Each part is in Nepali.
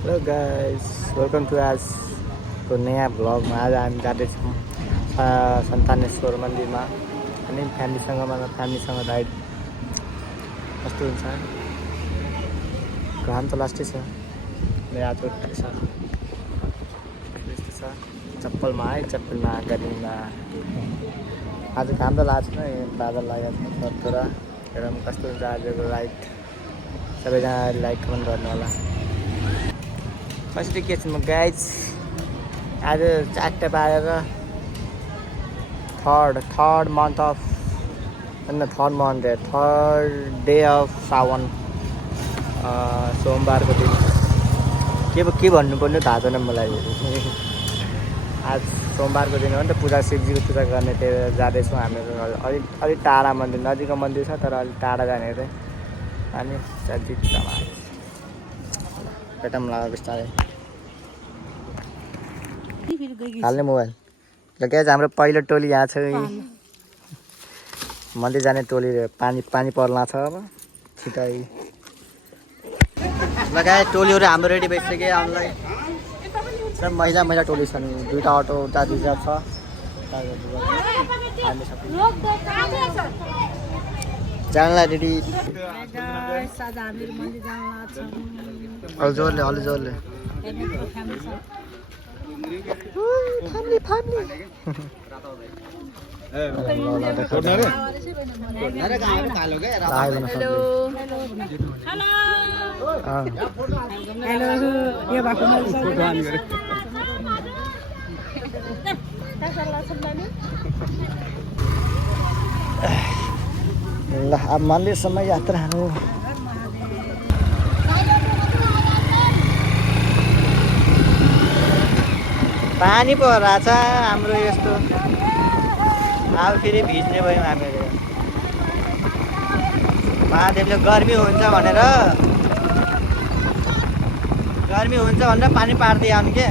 हेलो गाइस, वेलकम टु आजको नयाँ भ्लगमा। आज हामी जाँदैछौँ सन्तानेश्वर मन्दिरमा अनि फ्यामिलीसँग राइड कस्तो हुन्छ। घाम त लास्टै छ, मेरो आज उठ्दै छ, यस्तो छ चप्पलमा गाडीमा। आज घाम त लाग्छ नै, बादल लागेको छ थोरा हेरौँ कस्तो हुन्छ आजको राइड। सबैजना लाइक कमेन्ट गर्नु होला। कसरी के छ म गाइज, आज 4 बाजेर थर्ड डे अफ सावन, सोमबारको दिन। के भन्नुपर्ने थाहा छैन मलाई। आज सोमबारको दिन हो नि त, शिवजीको पूजा गर्ने। त्यो जाँदैछौँ हामीहरू अलिक टाढा मन्दिर, नजिकको मन्दिर छ तर अलिक टाढा जाने अरे। अनि जुत्तामा पेटमा लगाएको बिस्तारै हाल्ने मोबाइल ल। क्या हाम्रो पहिलो टोली यहाँ छ, मन्दिर जाने टोली। पानी पर्ला छ अब छिटै। लगाए टोलीहरू हाम्रो रेडी भइसक्यो आउनुलाई। सब महिला टोली छन्, 2टा अटो उता रिजर्भ छ। जानलाई रेडी अलि जोरले ल। अब मन्दिरसम्म यात्रा हो। पानी परिरहेछ हाम्रो यस्तो। अब फेरि भिज्ने भयौँ हामीहरू। महादेवले गर्मी हुन्छ भनेर पानी पार्दै आउनु के।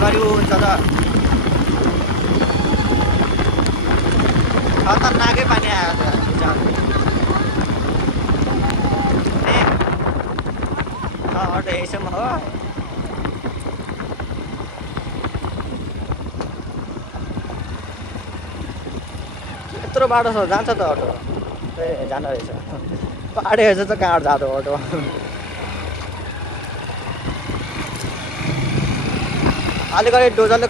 गरी हुन्छ त खतरनाकै पानी आयो त। अटो यहीसम्म हो। यत्रो बाटो छ, जान्छ त अटो। ए जाँदो रहेछ, पाहाडे रहेछ त कहाँबाट जाँदो अटो। अलिकति डोजरले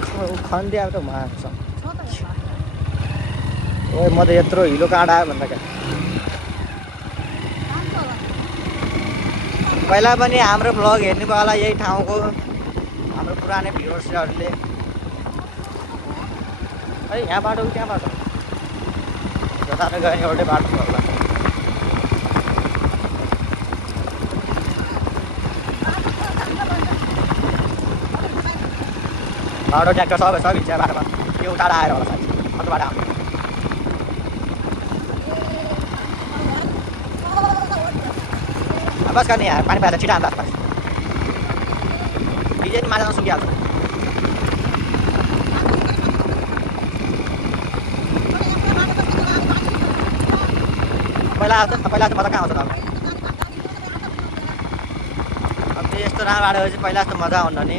खनिदियो त मान्छ। ओ म त यत्रो हिलो काँड आयो भन्दा क्या। पहिला पनि हाम्रो भ्लग हेर्नुभयो होला यही ठाउँको, हाम्रो पुरानो भ्युवर्सहरूले। है यहाँ बाटो त्यहाँ बाटो जता गयो एउटै बाटो छ होला। बाटो ट्र्याक्टर सबै हिँड्छ बाटोमा। यो टाढा आएर होला सायद, कस्तो बाटो आउँछ। बस गर्ने यहाँ पानी पाएर छिटो आउँदा बस डिजेल माछा नसुकिहाल्छ। पहिला आउँछ मजा कहाँ आउँछ त। अब यस्तो राम्रो बाटो चाहिँ पहिला जस्तो मजा आउँदैन नि।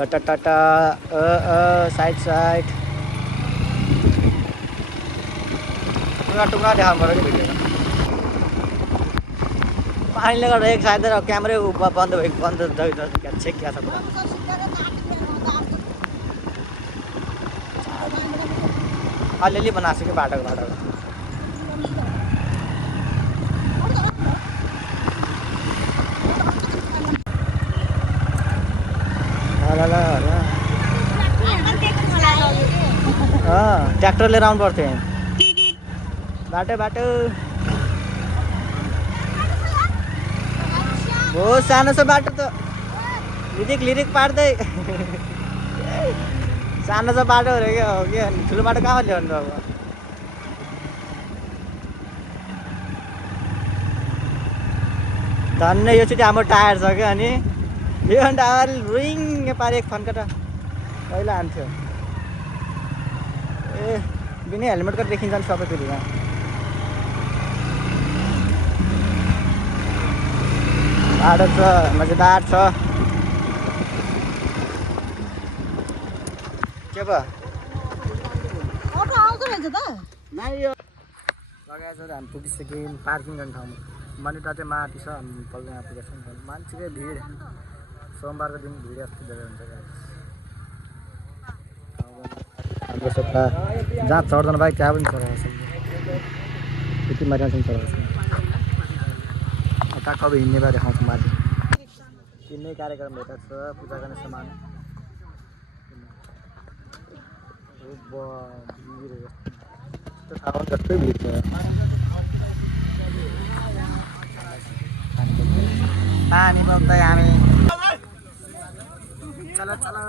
टाटा साइड टुक्रा देखाउनु पर्यो कि भिडियोमा। पानीले गर्दा एक साइड क्यामेरै बन्द छेकिया छ पुरा। अलिअलि बनाएको छु कि बाटोको ट्र्याक्टर लिएर आउनु पर्थ्यो बाटो। बहुत सानो छ बाटो त, लिरिक पार्दै। सानो छ बाटो हो क्या, ठुलो बाटो कहाँबाट ल्याउनु अब। धन्य योचोटि हाम्रो टायर छ क्या अनि यो टायर रुइङ पारे एक फन्कट पहिला हान्थ्यो ए बिना हेलमेटको देखिन्छ नि सबै फेरि यहाँ बाटो छ मजेदार छ के भयो अटो आउँछ रहेछ त लगाएर हामी पुगिसक्यौँ पार्किङ गर्ने ठाउँमा मनिटा चाहिँ माथि छ हामी पल्लो यहाँ पुगेको छौँ मान्छेकै भिड सोमबारको दिन भिड अस्ति धेरै हुन्छ हाम्रो सट्टा जहाँ चढ्दैन बाइक त्यहाँ पनि चढाउँछ त्यति माथिसम्म चढाउँछ कहाँ कब हिँड्ने भए देखाउँछु माथि किन्ने कार्यक्रम भेटेको छ पूजा गर्ने सामान जस्तै भिड छ पानी बोक्दै हामी चलो चलो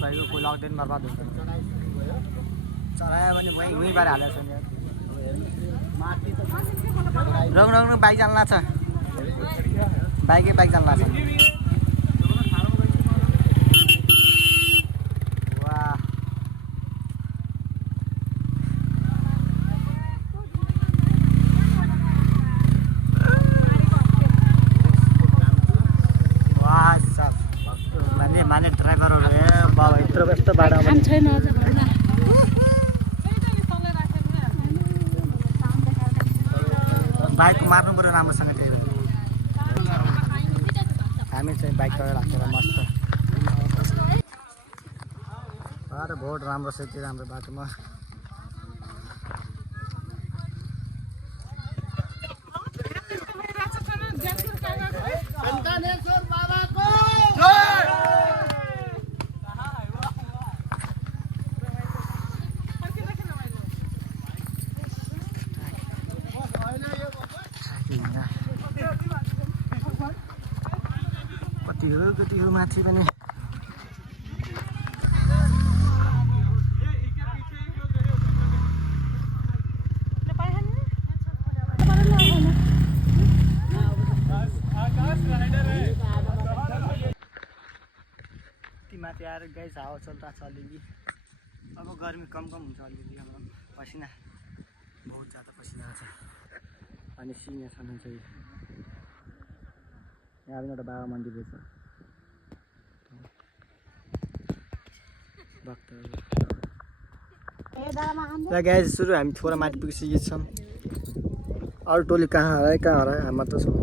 भाइको कोही लग्दैन बर्बाद हुन्छ चलायो भने उहीँ पार हालेको छ नि रङ रङ बाइक जान्ला छ बाइकै बाइक जान्ला छ माने ड्राइभरहरू ए बाबा यत्रो यस्तो बाटोमा बाइक मार्नु पऱ्यो राम्रोसँग त्यही हामी चाहिँ बाइक चढेर राखेर मस्त बाटो बहुत राम्रो छ त्यो राम्रो बाटोमा कति हो माथि पनि माथि आएर गाइस हावा चल्दा छ अलिअलि अब गर्मी कम हुन्छ अलिअलि हाम्रो पसिना बहुत ज्यादा पसिना छ अनि सिनियर छन् चाहिँ यहाँ पनि एउटा बाबा मन्दिर रहेछ र गाइस सुरु हामी थोरै माथि पुगिसकेको छौँ अरू टोली कहाँ हरायो हामी मात्र छौँ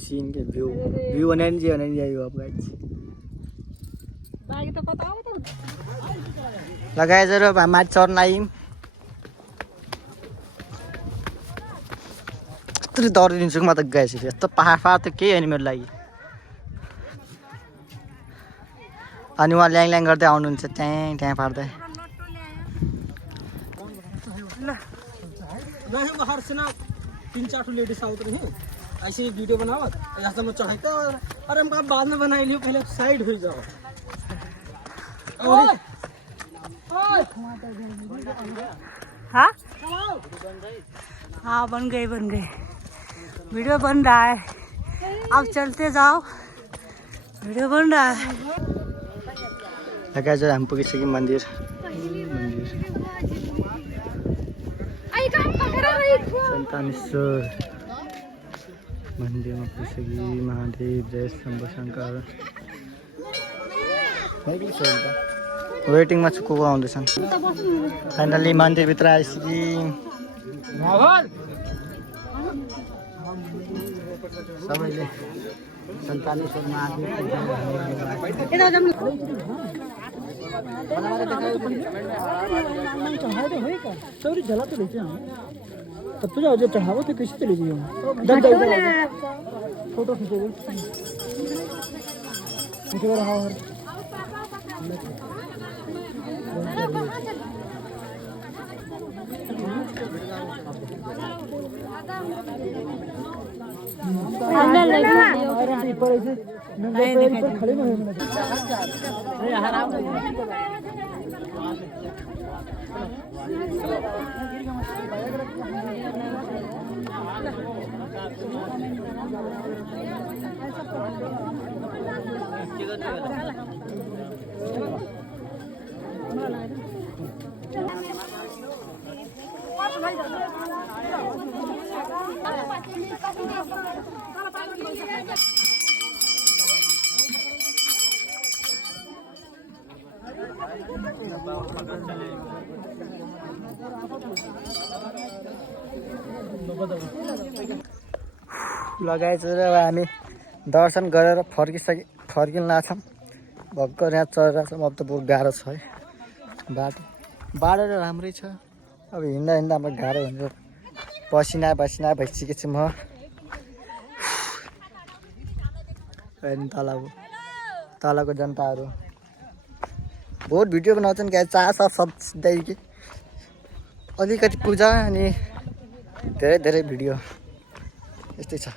सिन के भ्यू भने नि जे भने नि यही हो अब गाइस ल गाइसहरु हामी माथि चढ्न आयौँ यत्रो दौडिदिन्छु म त गाइस यस्तो पहाड त केही होइन मेरो लागि अनि उहाँ ल्याङ ल्याङ गर्दै आउनुहुन्छ त्यहाँ पार्दै तीन-चार लेडीज आउत रही ऐसे ही वीडियो बनाओ ऐसा मत चढ़ाते और हम कहा बाद में बनाई लियो पहले साइड हो जाओ हाँ हाँ बन गई वीडियो बन रहा है अब चलते जाओ वीडियो बन रहा है लगाएर हामी पुगिसक्यौँ मन्दिर सन्तानेश्वर मन्दिरमा पुगिसक्यौँ महादेव जय शम्भु शङ्कर वेटिङमा छु को आउँदैछन् फाइनली मन्दिरभित्र आइसक्यौँ सबैले सन्तानेश्वर महादेव सॉरी जला तो लेते हैं तब तो जाओ जब चढ़ावो तो कैसे चले जाइए फोटो खींचोगे रहा नहीं दिखाई खड़े में लगाएछ र अब हामी दर्शन गरेर फर्किन लाग्छौँ। भर्खर यहाँ चढेर छौँ। अब त बहुत गाह्रो छ है बाटो राम्रै छ। अब हिँड्दा हिँड्दा अब गाह्रो हुन्छ। पसिना भइसकेको छु म। अनि तलको जनताहरू बहुत भिडियो बनाउँछन् क्या चार सधैँ अलिकति पूजा अनि धेरै भिडियो यस्तै छ।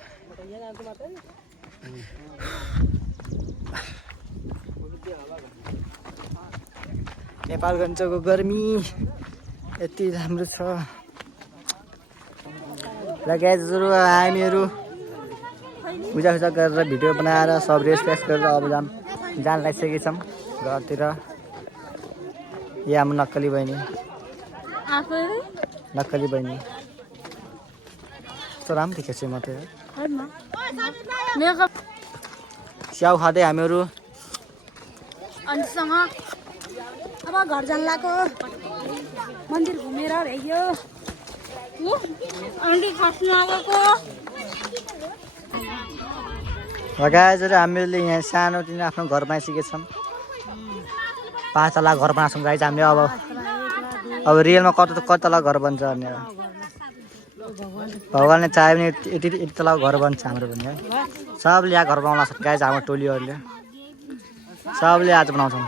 नेपालगञ्जको गर्मी यति राम्रो छ। लगायतहरू हामीहरू पूजा गरेर भिडियो बनाएर सब रेस्ट गरेर अब जान लागिसकेको छौँ घरतिर। यहाँ हाम्रो नक्कली बहिनी कस्तो राम्रो देखेको छु म त। स्याउ खाँदै हामीहरू अन्तीसँग अब घर जान लाग्यो। मन्दिर घुमेर भ्याइयो अन्ती खस्नु आएको। गाइजहरू हामीहरूले यहाँ सानोतिनो आफ्नो घर बनाइसकेका छौँ। 5 तला घर बनाएको छौँ गाइज हामीले। अब रियलमा कति तला घर बन्छ भने भगवान्ले चाह्यो भने यति तला घर बन्छ हाम्रो पनि है। सबले यहाँ घर बनाउन सक्छ गाइज। हाम्रो टोलीहरूले सबले आज बनाउँछौँ।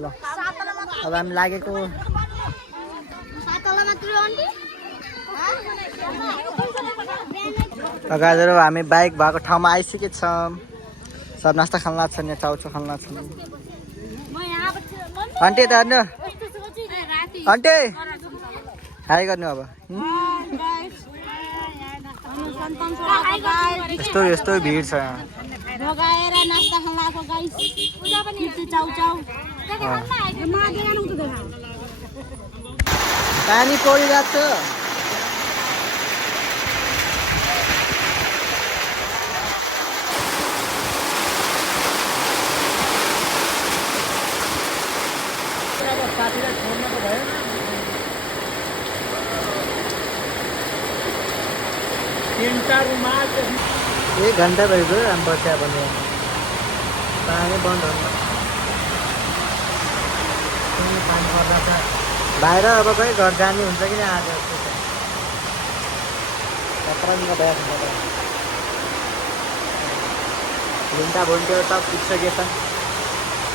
ल अब हामी लागेको गाइजहरू हामी बाइक भएको ठाउँमा आइसकेका छौँ। सब नास्ता खान लाग्छन् यहाँ चाउचाउ खान लाग्छन्। आन्टी त हेर्नु आन्टी हाई गर्नु अब। यस्तो भिड छ यहाँ। पानी परिरहेको छ। साथीलाई छोड्न त भयो। 3-4 रुमाल 1 घन्टा भइगयो हामी बस्या भने पानी बन्द हुन्छ। पानी पर्दा त बाहिर अब खै घर जाने हुन्छ कि आज घुम्टा भुन्ट्यो सब पुगिसकेको छ।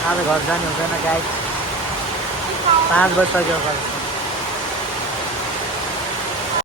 आज घर जाने हुँदैन गाइस। 5 बजिसक्यो।